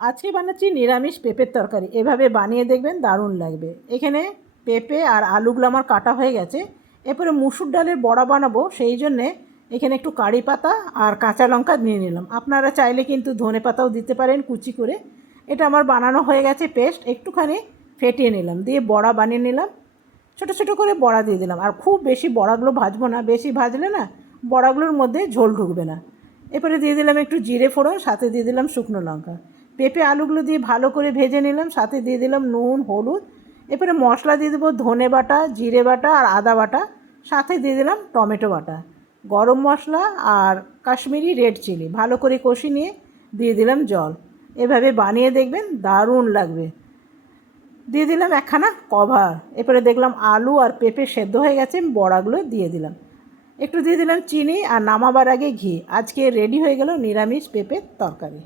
আজকে বানাচ্ছি নিরামিষ পেঁপের তরকারি। এভাবে বানিয়ে দেখবেন, দারুণ লাগবে। এখানে পেঁপে আর আলুগুলো আমার কাটা হয়ে গেছে। এরপরে মুসুর ডালের বড়া বানাবো, সেই জন্যে এখানে একটু কারি পাতা আর কাঁচা লঙ্কা নিয়ে নিলাম। আপনারা চাইলে কিন্তু ধনে পাতাও দিতে পারেন কুচি করে। এটা আমার বানানো হয়ে গেছে পেস্ট, একটুখানি ফেটিয়ে নিলাম, দিয়ে বড়া বানিয়ে নিলাম। ছোটো ছোটো করে বড়া দিয়ে দিলাম। আর খুব বেশি বড়াগুলো ভাজবো না, বেশি ভাজলে না বড়াগুলোর মধ্যে ঝোল ঢুকবে না। এরপরে দিয়ে দিলাম একটু জিরে ফোড়ন, সাথে দিয়ে দিলাম শুকনো লঙ্কা। পেঁপে আলুগুলো দিয়ে ভালো করে ভেজে নিলাম, সাথে দিয়ে দিলাম নুন হলুদ। এরপরে মশলা দিয়ে দেবো ধনে বাটা, জিরে বাটা আর আদা বাটা, সাথে দিয়ে দিলাম টমেটো বাটা, গরম মশলা আর কাশ্মীরি রেড চিলি। ভালো করে কষিয়ে নিয়ে দিয়ে দিলাম জল। এভাবে বানিয়ে দেখবেন, দারুণ লাগবে। দিয়ে দিলাম একখানা কভার। এরপরে দেখলাম আলু আর পেঁপে সেদ্ধ হয়ে গেছে, বড়াগুলো দিয়ে দিলাম, একটু দিয়ে দিলাম চিনি আর নামাবার আগে ঘি। আজকে রেডি হয়ে গেল নিরামিষ পেঁপের তরকারি।